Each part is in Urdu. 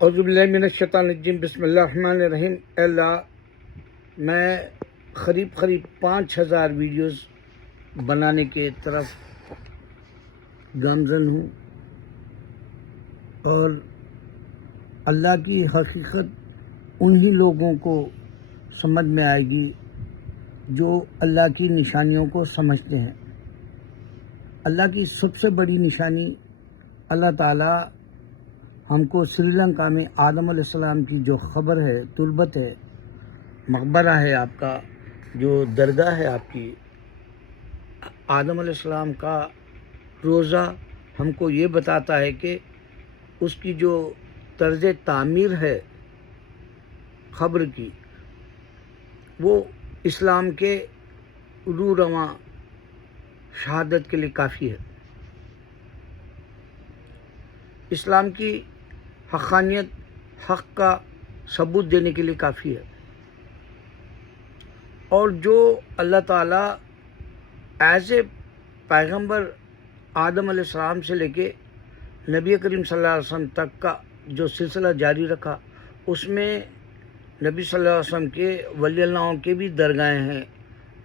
اعوذ باللہ من الشیطان الرجیم بسم اللہ الرحمن الرحیم۔ اے اللہ، میں قریب 5000 ویڈیوز بنانے کے طرف گامزن ہوں، اور اللہ کی حقیقت انہی لوگوں کو سمجھ میں آئے گی جو اللہ کی نشانیوں کو سمجھتے ہیں۔ اللہ کی سب سے بڑی نشانی، اللہ تعالیٰ ہم کو سری لنکا میں آدم علیہ السلام کی جو خبر ہے، تربت ہے، مقبرہ ہے آپ کا، جو درگاہ ہے آپ کی، آدم علیہ السلام کا روزہ ہم کو یہ بتاتا ہے کہ اس کی جو طرز تعمیر ہے خبر کی، وہ اسلام کے روح رواں شہادت کے لیے کافی ہے، اسلام کی حقانیت، حق کا ثبوت دینے کے لیے کافی ہے۔ اور جو اللہ تعالیٰ ایز اے پیغمبر آدم علیہ السلام سے لے کے نبی کریم صلی اللہ علیہ وسلم تک کا جو سلسلہ جاری رکھا، اس میں نبی صلی اللہ علیہ وسلم کے ولی اللہ کے بھی درگاہیں ہیں،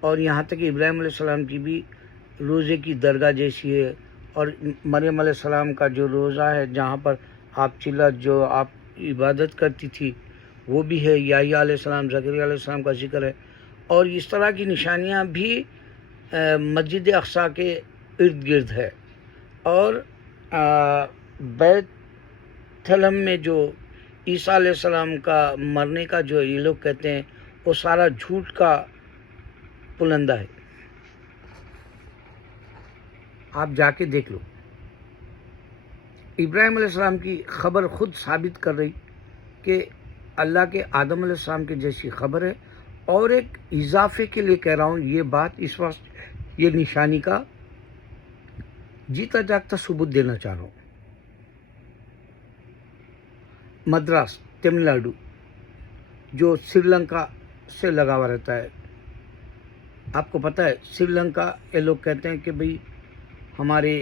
اور یہاں تک کہ ابراہیم علیہ السلام کی بھی روزے کی درگاہ جیسی ہے، اور مریم علیہ السلام کا جو روزہ ہے جہاں پر آپ چلا جو آپ عبادت کرتی تھی وہ بھی ہے، یحییٰ علیہ السلام، زکریا علیہ السلام کا ذکر ہے، اور اس طرح کی نشانیاں بھی مسجد اقصیٰ کے ارد گرد ہے۔ اور بیت لحم میں جو عیسیٰ علیہ السلام کا مرنے کا جو یہ لوگ کہتے ہیں، وہ سارا جھوٹ کا پلندہ ہے، آپ جا کے دیکھ لو۔ ابراہیم علیہ السلام کی خبر خود ثابت کر رہی کہ اللہ کے آدم علیہ السلام کے جیسی خبر ہے، اور ایک اضافے کے لیے کہہ رہا ہوں یہ بات، اس وقت یہ نشانی کا جیتا جاگتا ثبوت دینا چاہ رہا ہوں۔ مدراس، تمل ناڈو، جو سری لنکا سے لگا ہوا رہتا ہے، آپ کو پتہ ہے سری لنکا، یہ لوگ کہتے ہیں کہ بھئی ہمارے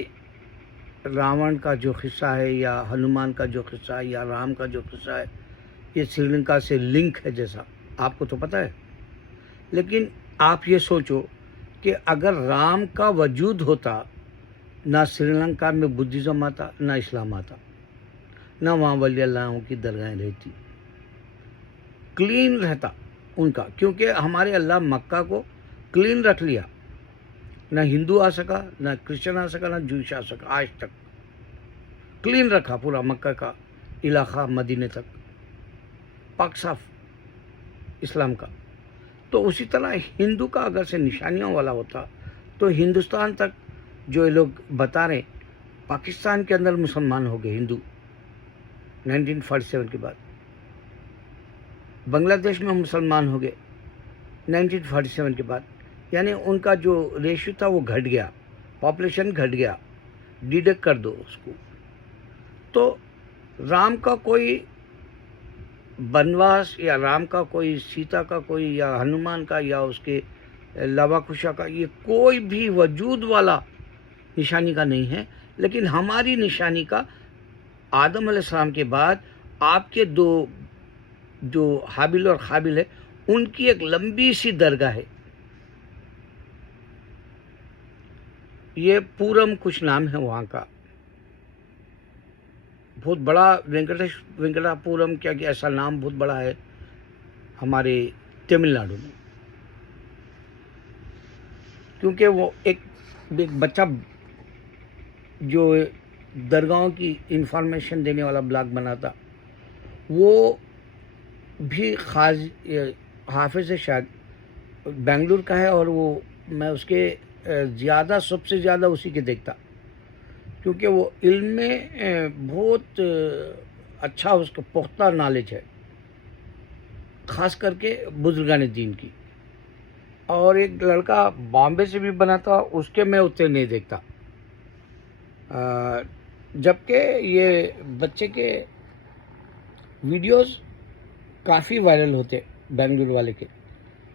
راون کا جو قصہ ہے، یا ہنومان کا جو قصہ ہے، یا رام کا جو قصہ ہے، یہ سری لنکا سے لنک ہے جیسا، آپ کو تو پتہ ہے۔ لیکن آپ یہ سوچو کہ اگر رام کا وجود ہوتا، نہ سری لنکا میں بدھزم آتا، نہ اسلام آتا، نہ وہاں ولی اللہ کی درگاہیں رہتی، کلین رہتا ان کا، کیونکہ ہمارے اللہ مکہ کو کلین رکھ لیا، نہ ہندو آ سکا، نہ کرسچن آ سکا، نہ جوئش آ سکا، آج تک کلین رکھا پورا مکہ کا علاقہ، مدینے تک پاک صاف اسلام کا۔ تو اسی طرح ہندو کا اگر سے نشانیاں والا ہوتا تو ہندوستان تک جو یہ لوگ بتا رہے ہیں، پاکستان کے اندر مسلمان ہو گئے ہندو 1947 کے بعد، بنگلہ دیش میں مسلمان ہو گئے 1947 کے بعد، یعنی ان کا جو ریشو تھا وہ گھٹ گیا، پاپولیشن گھٹ گیا، ڈیڈکٹ کر دو اس کو۔ تو رام کا کوئی بنواس، یا رام کا کوئی سیتا کا کوئی، یا ہنومان کا، یا اس کے لوا کشا کا، یہ کوئی بھی وجود والا نشانی کا نہیں ہے۔ لیکن ہماری نشانی کا آدم علیہ السلام کے بعد آپ کے دو جو حابل اور قابل ہے، ان کی ایک لمبی سی درگاہ ہے، یہ پورم کچھ نام ہے وہاں کا، بہت بڑا وینکٹا پورم، کیا کہ ایسا نام بہت بڑا ہے ہمارے تمل ناڈو میں، کیونکہ وہ ایک بچہ جو درگاہوں کی انفارمیشن دینے والا بلاگ بناتا، وہ بھی حافظ ہے، شاید بنگلور کا ہے، اور وہ میں اس کے سب سے زیادہ اسی کے دیکھتا، کیونکہ وہ علم میں بہت اچھا، اس کا پختہ نالج ہے، خاص کر کے بزرگان دین کی۔ اور ایک لڑکا بامبے سے بھی بناتا، اس کے میں اتنے نہیں دیکھتا، جبکہ یہ بچے کے ویڈیوز کافی وائرل ہوتے بنگلور والے کے۔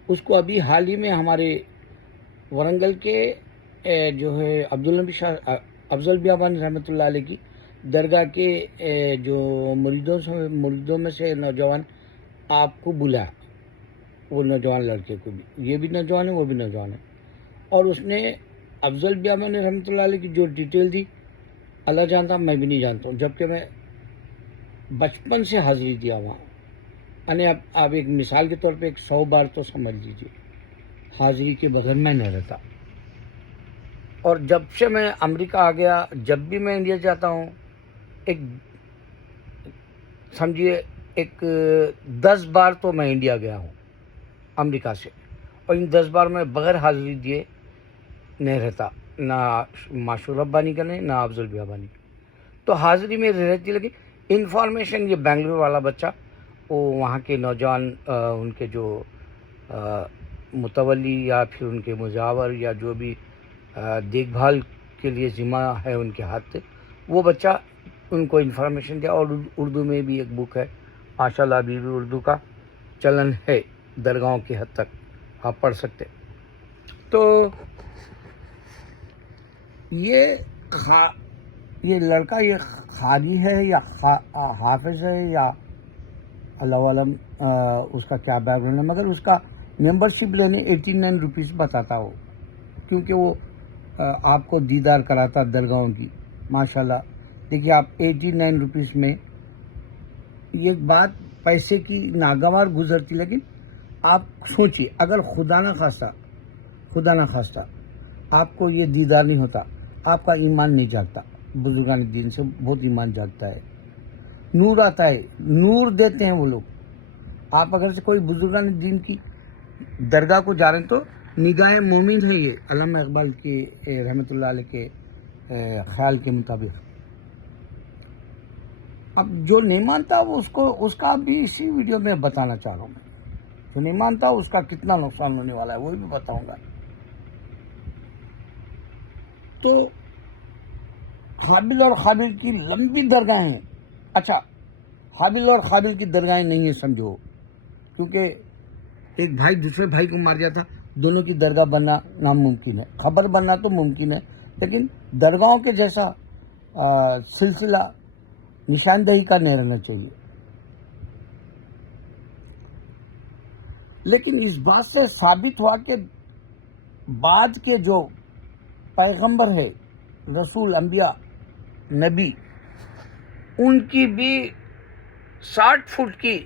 اس کو ابھی حال ہی میں ہمارے ورنگل کے جو ہے عبدالنبی شاہ افضل بیابانی رحمۃ اللہ علیہ کی درگاہ کے جو مریدوں میں سے نوجوان آپ کو بلایا، وہ نوجوان لڑکے کو بھی، یہ بھی نوجوان ہے وہ بھی نوجوان ہے، اور اس نے افضل بیابانی رحمۃ اللہ علیہ کی جو ڈیٹیل دی اللہ جانتا، میں بھی نہیں جانتا ہوں، جبکہ میں بچپن سے حاضری دیا وہاں. یعنی آپ ایک مثال کے طور پہ 100 بار تو سمجھ لیجیے حاضری کے بغیر میں نہیں رہتا. اور جب سے میں امریکہ آ گیا، جب بھی میں انڈیا جاتا ہوں، ایک سمجھیے 10 بار تو میں انڈیا گیا ہوں امریکہ سے، اور ان 10 بار میں بغیر حاضری دیے نہیں رہتا، نہ معشور ربانی کا نہیں، نہ افضل بیابانی کا. تو حاضری میں رہتی، لیکن انفارمیشن یہ بنگلور والا بچہ، وہ وہاں کے نوجوان ان کے جو متولی یا پھر ان کے مجاور یا جو بھی دیکھ بھال کے لیے ذمہ ہے ان کے ہاتھ، وہ بچہ ان کو انفارمیشن دیا. اور اردو میں بھی ایک بک ہے ماشاءاللہ، ابھی بھی اردو کا چلن ہے درگاہوں کی حد تک، آپ پڑھ سکتے. تو یہ لڑکا یہ خالی ہے یا حافظ ہے یا اللہ علم اس کا کیا بیک گراؤنڈ ہے، مگر اس کا ممبرشپ لینے 89 روپیز بتاتا ہو، کیونکہ وہ آپ کو دیدار کراتا درگاہوں کی. ماشاءاللہ دیکھیے آپ 89 روپیز میں یہ بات پیسے کی ناگوار گزرتی، لیکن آپ سوچیے اگر خدا نہ خواستہ آپ کو یہ دیدار نہیں ہوتا، آپ کا ایمان نہیں جاگتا. بزرگان دین سے بہت ایمان جاگتا ہے، نور آتا ہے، نور دیتے ہیں وہ لوگ. آپ اگر سے کوئی بزرگان دین کی درگاہ کو جا رہے ہیں تو نگاہ مومن ہے یہ علامہ اقبال کے رحمۃ اللہ علیہ کے خیال کے مطابق. اب جو نہیں مانتا وہ اس کا بھی اسی ویڈیو میں بتانا چاہ رہا ہوں. میں جو نہیں مانتا اس کا کتنا نقصان ہونے والا ہے وہ بھی بتاؤں گا. تو حابل اور قابل کی لمبی درگاہیں ہیں. اچھا، حابل اور قابل کی درگاہیں نہیں ہیں سمجھو، کیونکہ ایک بھائی دوسرے بھائی کو مار دیا تھا، دونوں کی درگاہ بننا ناممکن ہے. خبر بننا تو ممکن ہے، لیکن درگاہوں کے جیسا سلسلہ نشاندہی کا نہیں رہنا چاہیے. لیکن اس بات سے ثابت ہوا کہ بعد کے جو پیغمبر ہے، رسول، انبیاء، نبی، ان کی بھی 60 فٹ کی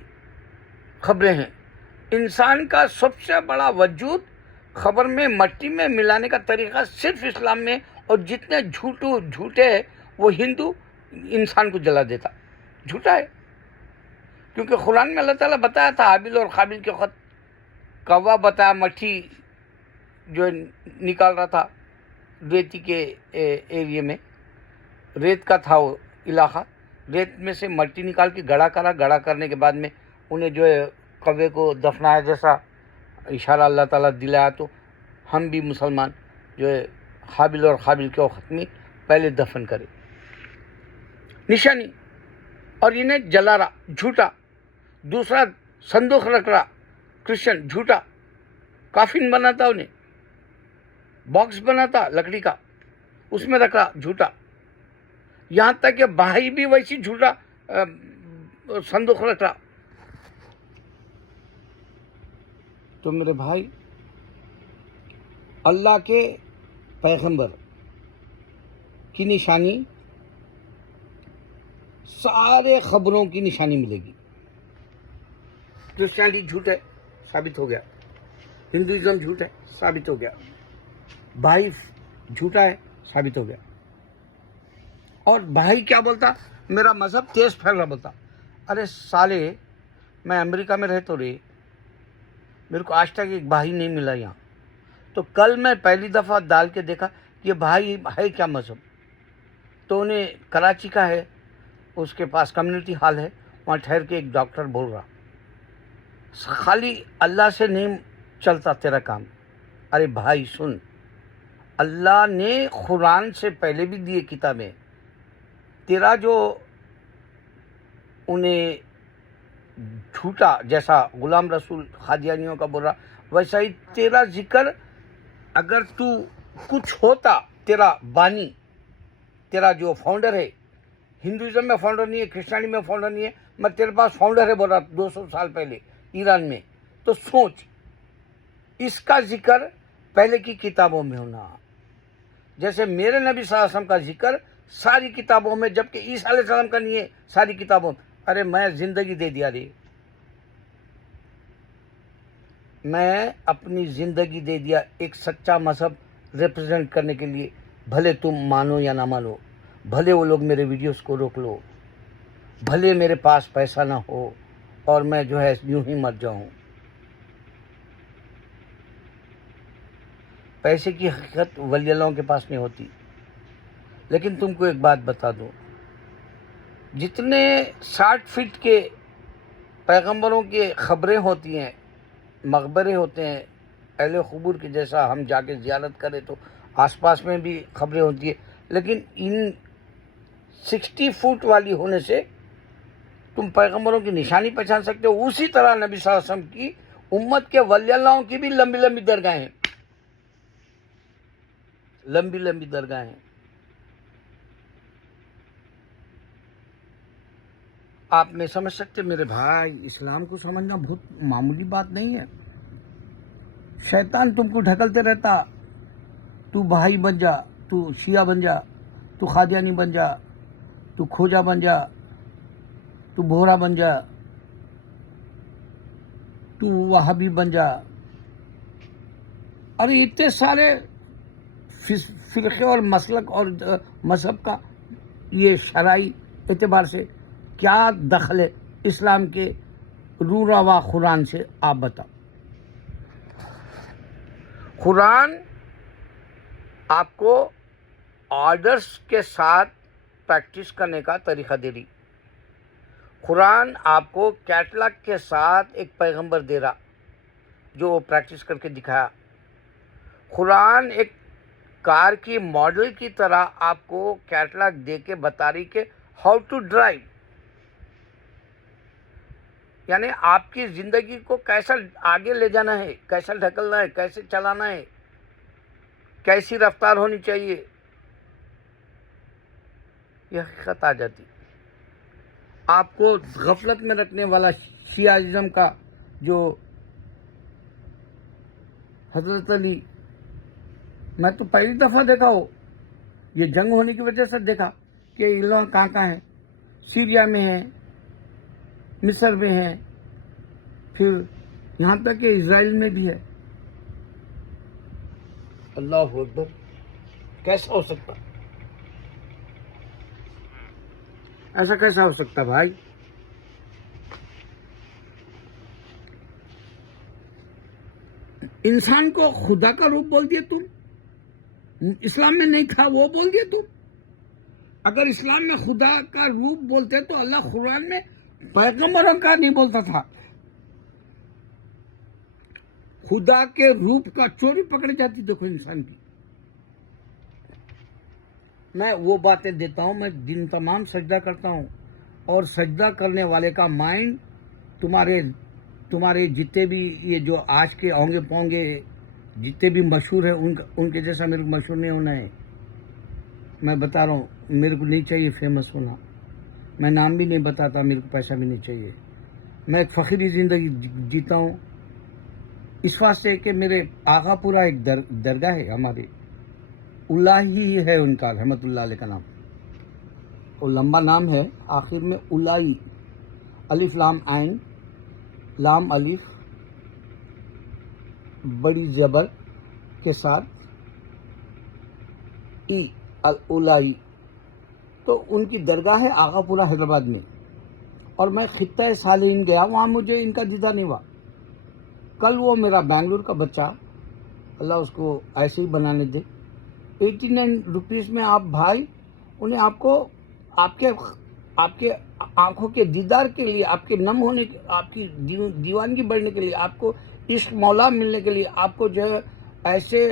خبریں ہیں. انسان کا سب سے بڑا وجود خبر میں مٹی میں ملانے کا طریقہ صرف اسلام میں، اور جتنے جھوٹے ہیں وہ ہندو انسان کو جلا دیتا. جھوٹا ہے، کیونکہ قرآن میں اللہ تعالیٰ بتایا تھا حابل اور قابل کے خط، کوا بتایا مٹی جو نکال رہا تھا ریتی کے ایریے میں، ریت کا تھا وہ علاقہ، ریت میں سے مٹی نکال کے گڑھا کرنے کے بعد میں انہیں جو ہے کوے کو دفنایا، جیسا اشارہ اللہ تعالیٰ دلایا. تو ہم بھی مسلمان جو ہے حابل اور قابل کے وقت میں پہلے دفن کرے، نشانی. اور انہیں جلا رہا، جھوٹا. دوسرا صندوق رکھ رہا، کرسچن، جھوٹا. کافن بناتا، انہیں باکس بناتا لکڑی کا، اس میں رکھ رہا، جھوٹا. یہاں تک کہ بھائی بھی ویسی جھوٹا صندوق رکھ رہا. تو میرے بھائی، اللہ کے پیغمبر کی نشانی، سارے خبروں کی نشانی ملے گی. کرسچینٹی جھوٹ ہے، ثابت ہو گیا. ہندوازم جھوٹ ہے، ثابت ہو گیا. بھائی جھوٹا ہے، ثابت ہو گیا. اور بھائی کیا بولتا؟ میرا مذہب تیز پھیل رہا بولتا. ارے سالے، میں امریکہ میں رہتا رہی، میرے کو آج تک ایک بھائی نہیں ملا یہاں. تو کل میں پہلی دفعہ ڈال کے دیکھا یہ بھائی ہے کیا مذہب. تو انہیں کراچی کا ہے، اس کے پاس کمیونٹی ہال ہے، وہاں ٹھہر کے ایک ڈاکٹر بول رہا خالی اللہ سے نہیں چلتا تیرا کام. ارے بھائی سن، اللہ نے قرآن سے پہلے بھی دیے کتابیں. تیرا جو انہیں جھوٹا جیسا غلام رسول قادیانیوں کا بول رہا، ویسا ہی تیرا ذکر اگر تو کچھ ہوتا، تیرا بانی، تیرا جو فاؤنڈر ہے ہندوازم میں فاؤنڈر نہیں ہے, کرسچینٹی میں فاؤنڈر نہیں ہے, میں تیرے پاس فاؤنڈر ہے بول رہا 200 سال پہلے ایران میں. تو سوچ, اس کا ذکر پہلے کی کتابوں میں ہونا, جیسے میرے نبی صلی اللہ علیہ وسلم کا ذکر ساری کتابوں میں, جبکہ عیسیٰ علیہ السلام کا نہیں ہے ساری کتابوں میں. ارے میں زندگی دے دیا رے, میں اپنی زندگی دے دیا ایک سچا مذہب ریپرزینٹ کرنے کے لیے. بھلے تم مانو یا نہ مانو, بھلے وہ لوگ میرے ویڈیوز کو روک لو, بھلے میرے پاس پیسہ نہ ہو اور میں جو ہے یوں ہی مر جاؤں. پیسے کی حقیقت ولی اللہ کے پاس نہیں ہوتی. لیکن تم کو ایک بات بتا دوں, جتنے 60 فٹ کے پیغمبروں کے خبریں ہوتی ہیں, مقبرے ہوتے ہیں اہل قبور کے, جیسا ہم جا کے زیارت کریں تو آس پاس میں بھی خبریں ہوتی ہیں, لیکن ان 60 فٹ والی ہونے سے تم پیغمبروں کی نشانی پہچان سکتے ہو. اسی طرح نبی صلی اللہ علیہ وسلم کی امت کے ولی اللہ کی بھی لمبی لمبی درگاہیں ہیں, لمبی لمبی درگاہیں. آپ نہیں سمجھ سکتے میرے بھائی, اسلام کو سمجھنا بہت معمولی بات نہیں ہے. شیطان تم کو ڈھکلتے رہتا, تو بھائی بن جا, تو شیعہ بن جا, تو قادیانی بن جا, تو کھوجا بن جا, تو بہرا بن جا, تو وہابی بن جا. ارے اتنے سارے فرقے اور مسلک اور مذہب کا یہ شرعی اعتبار سے کیا دخل ہے اسلام کے رو روا قرآن سے؟ آپ بتاؤ. قرآن آپ کو آرڈرز کے ساتھ پریکٹس کرنے کا طریقہ دے رہی. قرآن آپ کو کیٹلاگ کے ساتھ ایک پیغمبر دے رہا جو وہ پریکٹس کر کے دکھایا. قرآن ایک کار کی ماڈل کی طرح آپ کو کیٹلاگ دے کے بتا رہی کہ ہاؤ ٹو ڈرائیو, یعنی آپ کی زندگی کو کیسا آگے لے جانا ہے, کیسا ڈھکلنا ہے, کیسے چلانا ہے, کیسی رفتار ہونی چاہیے. یہ حقیقت آ جاتی. آپ کو غفلت میں رکھنے والا شیعہ کا جو حضرت علی, میں تو پہلی دفعہ دیکھا ہو, یہ جنگ ہونے کی وجہ سے دیکھا کہ یہ لوگ کہاں کہاں ہیں, سیریا میں ہیں, مصر میں ہیں, پھر یہاں تک کہ اسرائیل میں بھی ہے. اللہ اکبر, کیسا ہو سکتا, ایسا کیسا ہو سکتا بھائی؟ انسان کو خدا کا روپ بول دیے تم, اسلام میں نہیں تھا وہ بول دیے تم. اگر اسلام میں خدا کا روپ بولتے تو اللہ قرآن میں پیغمبروں کا نہیں بولتا تھا. خدا کے روپ کا چوری پکڑ جاتی دیکھو انسان کی. میں وہ باتیں دیتا ہوں, میں دن تمام سجدہ کرتا ہوں, اور سجدہ کرنے والے کا مائنڈ تمہارے جتنے بھی یہ جو آج کے اونگے پونگے جتنے بھی مشہور ہیں ان کے جیسا میرے کو مشہور نہیں ہونا ہے. میں بتا رہا ہوں, میرے کو نہیں چاہیے فیمس ہونا, میں نام بھی نہیں بتاتا, میرے کو پیسہ بھی نہیں چاہیے. میں ایک فقیری زندگی جیتا ہوں اس واسطے کہ میرے آقا پورا ایک درگاہ ہے ہمارے, اللہ ہی ہے ان کا, رحمت اللہ علیہ کا نام, وہ لمبا نام ہے, آخر میں اللہ, الف لام عین, لام الف بڑی زبر کے ساتھ ای, الائی. تو ان کی درگاہ ہے آغا پورا حیدرآباد میں, اور میں خطہ صالحین گیا, وہاں مجھے ان کا دیدار نہیں ہوا. کل وہ میرا بنگلور کا بچہ, اللہ اس کو ایسے ہی بنانے دے, 89 روپیز میں آپ بھائی انہیں آپ کو آپ کے آنکھوں کے دیدار کے لیے, آپ کے نم ہونے, آپ کی دیوانگی بڑھنے کے لیے, آپ کو عشق مولا ملنے کے لیے, آپ کو جو ہے ایسے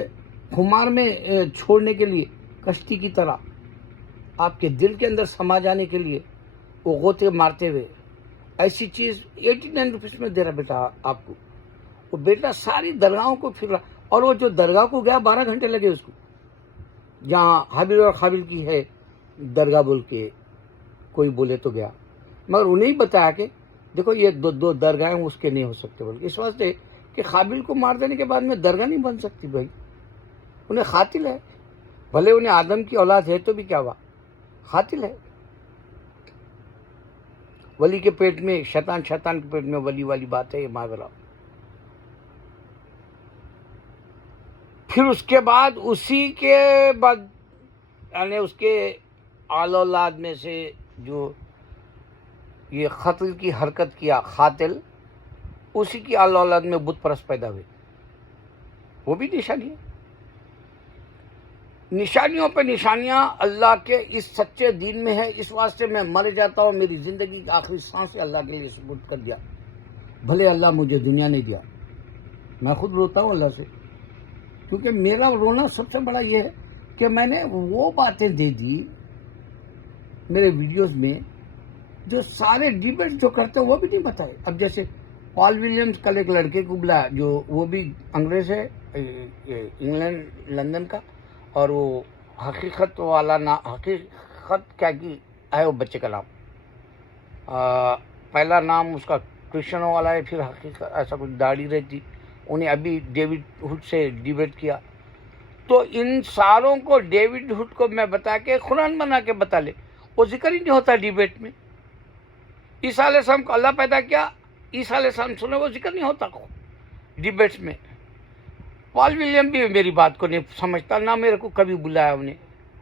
خمار میں چھوڑنے کے لیے, کشتی کی طرح آپ کے دل کے اندر سما جانے کے لیے وہ غوطے مارتے ہوئے ایسی چیز 89 روپیز میں دے رہا بیٹا آپ کو. وہ بیٹا ساری درگاہوں کو پھر رہا, اور وہ جو درگاہ کو گیا 12 گھنٹے لگے اس کو, جہاں حابیل اور قابیل کی ہے درگاہ بول کے, کوئی بولے تو گیا، مگر انہیں ہی بتایا کہ دیکھو یہ دو درگاہیں اس کے نہیں ہو سکتے، بلکہ اس واسطے کہ قابل کو مار دینے کے بعد میں درگاہ نہیں بن سکتی بھائی، انہیں قاتل ہے، بھلے انہیں آدم کی اولاد ہے تو بھی کیا ہوا، قاتل ہے۔ ولی کے پیٹ میں شیطان، شیطان کے پیٹ میں ولی والی بات ہے یہ معذرہ۔ پھر اس کے بعد اسی کے بعد یعنی اس کے آل اولاد میں سے جو یہ قتل کی حرکت کیا قاتل، اسی کی آل اولاد میں بت پرست پیدا ہوئے، وہ بھی نشانی ہے۔ نشانیوں پہ نشانیاں اللہ کے اس سچے دین میں ہے، اس واسطے میں مر جاتا ہوں، میری زندگی کی آخری سانس اللہ کے لیے سپرد کر دیا، بھلے اللہ مجھے دنیا نہیں دیا۔ میں خود روتا ہوں اللہ سے، کیونکہ میرا رونا سب سے بڑا یہ ہے کہ میں نے وہ باتیں دے دی میرے ویڈیوز میں جو سارے ڈیبیٹ جو کرتے ہیں وہ بھی نہیں بتائے۔ اب جیسے پال ولیمز کل ایک لڑکے کو بلایا جو وہ بھی انگریز ہے، انگلینڈ لندن کا، اور وہ حقیقت والا حقیقت کیا کی ہے وہ بچے کا نام، پہلا نام اس کا کرسچنوں والا ہے، پھر حقیقت ایسا کچھ داڑھی رہتی، انہیں ابھی ڈیوڈ ہڈ سے ڈیبیٹ کیا۔ تو ان ساروں کو ڈیوڈ ہڈ کو میں بتا کے قرآن بنا کے بتا لے، وہ ذکر ہی نہیں ہوتا ڈیبیٹ میں۔ عیسیٰ علیہ السلام کو اللہ پیدا کیا، عیسیٰ علیہ السلام سنے، وہ ذکر نہیں ہوتا ڈیبیٹس میں۔ پال ولیم بھی میری بات کو نہیں سمجھتا، نہ میرے کو کبھی بلایا انہیں۔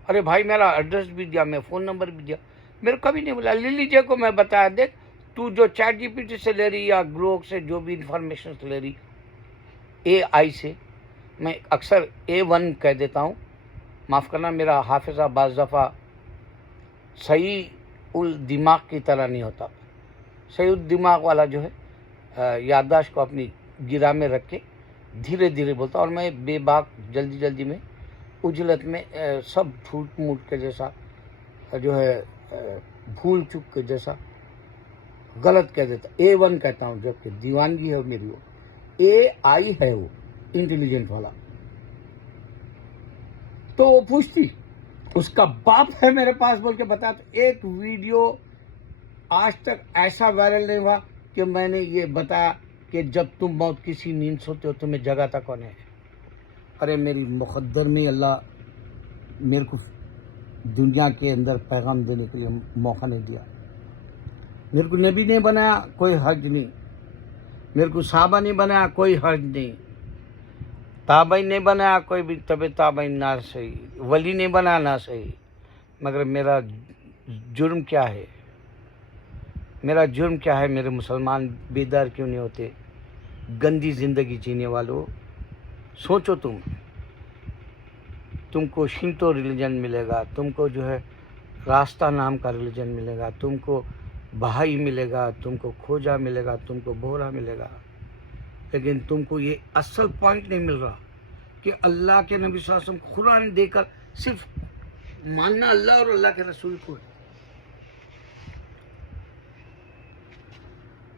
ارے بھائی میرا ایڈریس بھی دیا، میں فون نمبر بھی دیا، میرے کو کبھی نہیں بلایا۔ للی جے کو میں بتایا دیکھ تو جو چیٹ جی پی ٹی سے لے رہی یا گروک سے جو بھی انفارمیشن لے رہی، اے آئی سے، میں اکثر A1 کہہ دیتا ہوں، معاف کرنا میرا حافظہ بعض دفعہ صحیح الدماغ کی طرح نہیں ہوتا، صحیح الدماغ والا جو ہے یادداشت کو اپنی گرہ میں رکھ کے دھیرے دھیرے بولتا، اور میں بے باک جلدی میں اجلت میں سب جھوٹ موٹ کے جیسا جو ہے بھول چک کے جیسا غلط کہہ دیتا، A1 کہتا ہوں، جبکہ دیوانگی ہے میری، وہ AI ہے، وہ انٹیلیجنٹ والا۔ تو وہ پوچھتی اس کا باپ ہے میرے پاس بول کے بتا، تو ایک ویڈیو آج تک ایسا وائرل نہیں ہوا کہ میں نے یہ بتایا کہ جب تم موت کسی نیند سوتے ہو تمہیں جگاتا کون ہے۔ ارے میری مقدر میں اللہ میرے کو دنیا کے اندر پیغام دینے کے لیے موقع نہیں دیا، میرے کو نبی نہیں بنایا، کوئی حرج نہیں، میرے کو صحابہ نہیں بنایا، کوئی حرج نہیں، تابعین نہیں بنایا، کوئی بھی تابعین نہ صحیح، ولی نہیں بنایا نہ صحیح، مگر میرا جرم کیا ہے، میرا جرم کیا ہے؟ میرے مسلمان بیدار کیوں نہیں ہوتے؟ گندی زندگی جینے والوں، سوچو تم کو شنتو ریلیجن ملے گا، تم کو جو ہے راستہ نام کا ریلیجن ملے گا، تم کو بہائی ملے گا، تم کو کھوجا ملے گا، تم کو بورا ملے گا، لیکن تم کو یہ اصل پوائنٹ نہیں مل رہا کہ اللہ کے نبی صلی اللہ علیہ وسلم قرآن دے کر صرف ماننا اللہ اور اللہ کے رسول کو ہے۔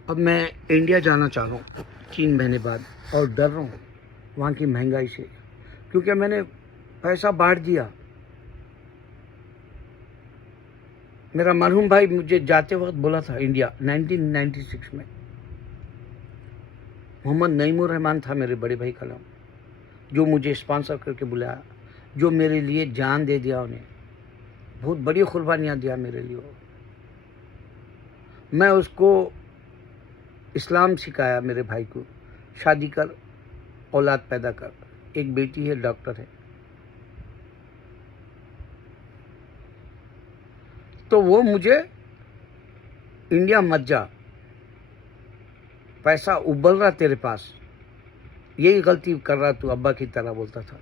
اب میں انڈیا جانا چاہ رہا ہوں 3 مہینے بعد، اور ڈر رہا ہوں وہاں کی مہنگائی سے، کیونکہ میں نے پیسہ بانٹ دیا۔ میرا مرحوم بھائی مجھے جاتے وقت بولا تھا انڈیا 1996 میں، محمد نعیم الرحمان تھا میرے بڑے بھائی کا نام، جو مجھے اسپانسر کر کے بلایا، جو میرے لیے جان دے دیا، انہیں بہت بڑی قربانیاں دیا میرے لیے۔ میں اس کو اسلام سکھایا، میرے بھائی کو، شادی کر، اولاد پیدا کر، ایک بیٹی ہے، ڈاکٹر ہے۔ تو وہ مجھے انڈیا مت جا، پیسہ ابل رہا تیرے پاس، یہی غلطی کر رہا تو ابا کی طرح بولتا تھا۔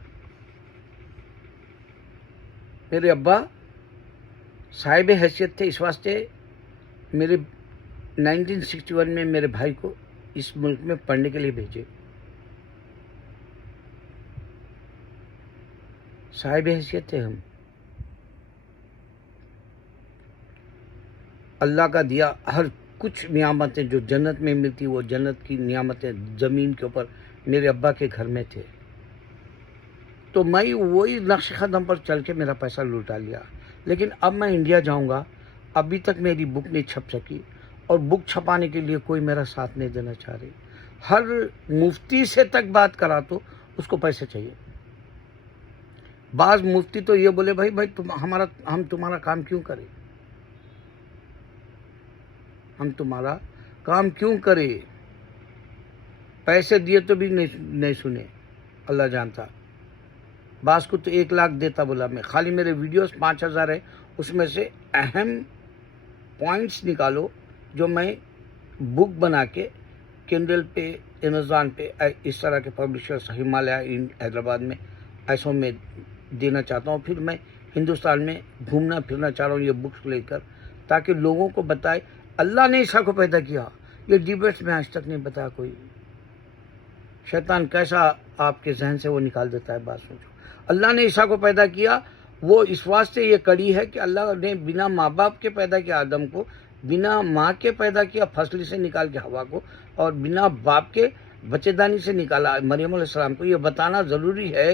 میرے ابا صاحب حیثیت تھے، اس واسطے میرے 1961 میں میرے بھائی کو اس ملک میں پڑھنے کے لیے بھیجے، صاحب حیثیت تھے ہم۔ اللہ کا دیا ہر کچھ نعمتیں جو جنت میں ملتی، وہ جنت کی نعمتیں زمین کے اوپر میرے ابا کے گھر میں تھے۔ تو میں وہی نقش قدم پر چل کے میرا پیسہ لوٹا لیا، لیکن اب میں انڈیا جاؤں گا ابھی تک میری بک نہیں چھپ سکی اور بک چھپانے کے لیے کوئی میرا ساتھ نہیں دینا چاہ رہی. ہر مفتی سے تک بات کرا تو اس کو پیسے چاہیے. بعض مفتی تو یہ بولے بھائی ہم تمہارا کام کیوں کریں, ہم تمہارا کام کیوں کریں, پیسے دیے تو بھی نہیں سنے, اللہ جانتا. بعض کو تو 1 لاکھ دیتا, بولا میں خالی میرے ویڈیوز 5000 ہے, اس میں سے اہم پوائنٹس نکالو جو میں بک بنا کے کنڈل پہ, ایمیزون پہ, اس طرح کے پبلشرز ہمالیہ حیدرآباد میں ایسوں میں دینا چاہتا ہوں. پھر میں ہندوستان میں گھومنا پھرنا چاہ رہا ہوں یہ بکس لے کر, تاکہ لوگوں کو بتائے اللہ نے عیسیٰ کو پیدا کیا. یہ ڈیبیٹس میں آج تک نہیں بتایا کوئی. شیطان کیسا آپ کے ذہن سے وہ نکال دیتا ہے بات سوچو. اللہ نے عیسیٰ کو پیدا کیا, وہ اس واسطے یہ کڑی ہے کہ اللہ نے بنا ماں باپ کے پیدا کیا آدم کو, بنا ماں کے پیدا کیا پھسلی سے نکال کے ہوا کو, اور بنا باپ کے بچے دانی سے نکالا مریم علیہ السلام کو. یہ بتانا ضروری ہے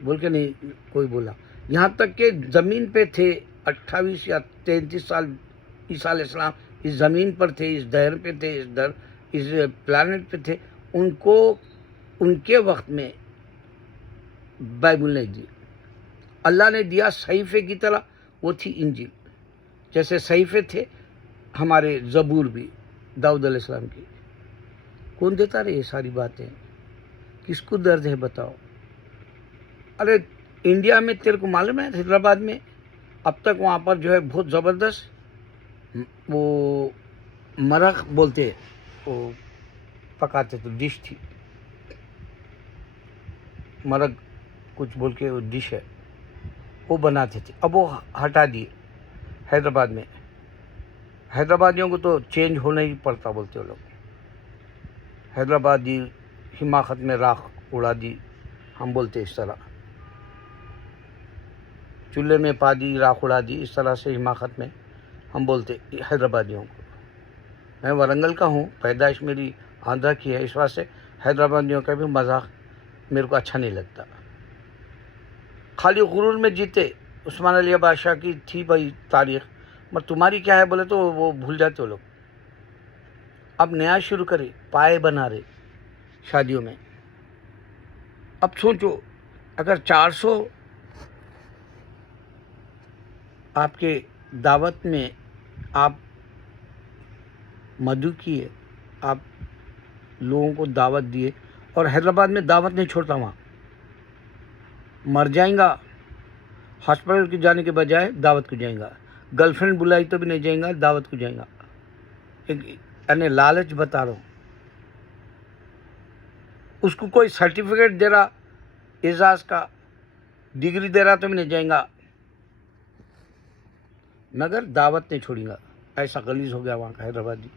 بول کے نہیں کوئی بولا. یہاں تک کہ زمین پہ تھے 28 یا 33 سال عیسیٰ علیہ السلام اس زمین پر تھے, اس دہر پہ تھے, اس پلانٹ پہ تھے. ان کو ان کے وقت میں بائبل نہیں دی, اللہ نے دیا صحیفے کی طرح, وہ تھی انجیل. جیسے صحیفے تھے ہمارے زبور بھی داؤد علیہ السلام کی. کون دیتا رہے یہ ساری باتیں, کس کو درد ہے بتاؤ. ارے انڈیا میں تیرے کو معلوم ہے حیدرآباد میں اب تک وہاں پر جو ہے بہت زبردست وہ مرغ بولتے وہ پکاتے تو ڈش تھی, مرغ کچھ بول کے وہ ڈش ہے وہ بناتے تھے. اب وہ ہٹا دیے حیدرآباد میں. حیدرآبادیوں کو تو چینج ہونا ہی پڑتا بولتے وہ لوگ. حیدرآبادی حماقت میں راکھ اڑا دی, ہم بولتے اس طرح. چولہے میں پا دی راکھ اڑا دی, اس طرح سے حماقت میں ہم بولتے حیدرآبادیوں کو. میں ورنگل کا ہوں, پیدائش میری آندھرا کی ہے, اس واسطے حیدرآبادیوں کا بھی مذاق میرے کو اچھا نہیں لگتا. خالی غرور میں جیتے. عثمان علی بادشاہ کی تھی بھائی تاریخ, مگر تمہاری کیا ہے بولے تو وہ بھول جاتے وہ لوگ. اب نیا شروع کرے, پائے بنا رہے شادیوں میں. اب سوچو اگر 400 آپ کے دعوت میں آپ مدعو کیے, آپ لوگوں کو دعوت دیے, اور حیدرآباد میں دعوت نہیں چھوڑتا, وہاں مر جائیں گا, ہاسپٹل کے جانے کے بجائے دعوت کو جائیں گا. گرل فرینڈ بلائی تو بھی نہیں جائیں گا, دعوت کو جائیں گا. یعنی لالچ بتا رہا ہوں. اس کو کوئی سرٹیفکیٹ دے رہا اعزاز کا, ڈگری دے رہا تو بھی نہیں جائیں گا, مگر دعوت نہیں چھوڑیں گا. ایسا غلیظ ہو گیا وہاں کا حیدرآبادی.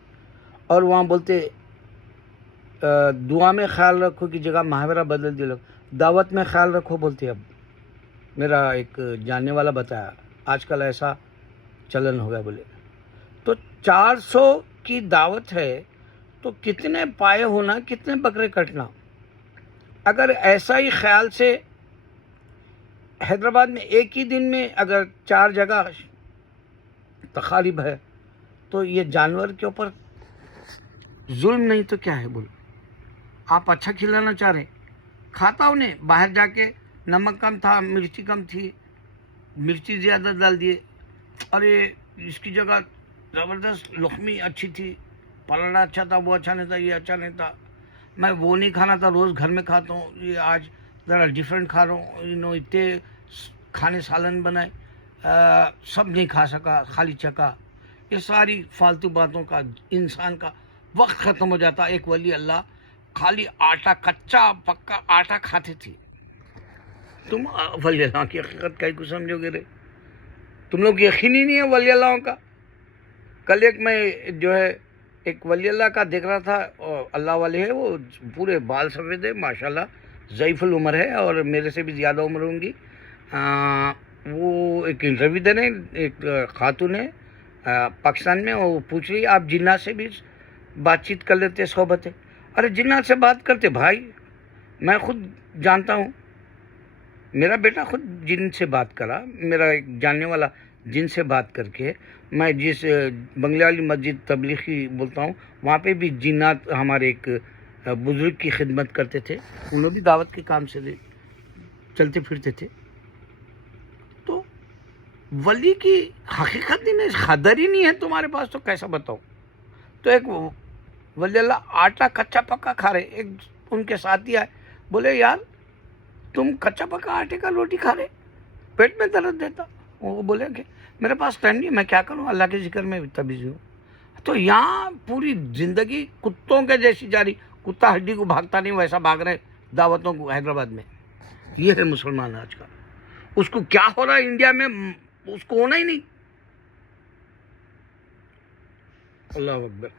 اور وہاں بولتے دعا میں خیال رکھو کی جگہ محاورہ بدل دے لو, دعوت میں خیال رکھو بولتے. اب میرا ایک جاننے والا بتایا آج کل ایسا چلن ہو گیا بولے. تو 400 کی دعوت ہے تو کتنے پائے ہونا, کتنے بکرے کٹنا. اگر ایسا ہی خیال سے حیدرآباد میں ایک ہی دن میں اگر 4 جگہ تقاریب ہے تو یہ جانور کے اوپر ظلم نہیں تو کیا ہے بول. آپ اچھا کھلانا چاہ رہے, کھاتا انہیں باہر جا کے نمک کم تھا, مرچی کم تھی, مرچی زیادہ ڈال دیے. ارے اس کی جگہ زبردست لقمی اچھی تھی, پراٹھا اچھا تھا, وہ اچھا نہیں تھا, یہ اچھا نہیں تھا, میں وہ نہیں کھانا تھا, روز گھر میں کھاتا ہوں, یہ آج ذرا ڈیفرنٹ کھا رہا ہوں. اتنے کھانے سالن بنائے, سب نہیں کھا سکا, خالی چکا. یہ ساری فالتو باتوں کا انسان کا وقت ختم ہو جاتا. ایک ولی اللہ خالی آٹا, کچا پکا آٹا کھاتے تھے. تم ولی اللہ کی حقیقت کئی کو سمجھو گے رے, تم لوگ یقین ہی نہیں ہے ولی اللہ کا. کل ایک میں جو ہے ایک ولی اللہ کا دیکھ رہا تھا, اور اللہ والے ہے, وہ پورے بال سفید ہے ماشاءاللہ, ضعیف العمر ہے اور میرے سے بھی زیادہ عمر ہوں گی. وہ ایک انٹرویو دے رہے, ایک خاتون ہے پاکستان میں, وہ پوچھ رہی آپ جنات سے بھی بات چیت کر لیتے, صحبت ہے. ارے جنات سے بات کرتے بھائی, میں خود جانتا ہوں, میرا بیٹا خود جن سے بات کرا, میرا ایک جاننے والا جن سے بات کر کے میں جس بنگلے والی مسجد تبلیغی بولتا ہوں وہاں پہ بھی جنات ہمارے ایک بزرگ کی خدمت کرتے تھے، انہوں بھی دعوت کے کام سے چلتے پھرتے تھے. تو ولی کی حقیقت ہی نہیں، قدر ہی نہیں ہے تمہارے پاس تو کیسا بتاؤ. تو ایک ولی اللہ آٹا کچا پکا کھا رہے، ایک ان کے ساتھی آئے، بولے یار تم کچا پکا آٹے کا روٹی کھا رہے، پیٹ میں درد دیتا. وہ بولے کہ میرے پاس ٹائم نہیں، میں کیا کروں، اللہ کے ذکر میں اتنا بزی ہوں. تو یہاں پوری زندگی کتوں کے جیسی جاری، کتا ہڈی کو بھاگتا نہیں ویسا بھاگ رہے دعوتوں کو حیدرآباد میں. یہ ہے مسلمان آج کا. اس کو کیا ہو رہا ہے انڈیا میں اس کو ہونا ہی نہیں. اللہ اکبر.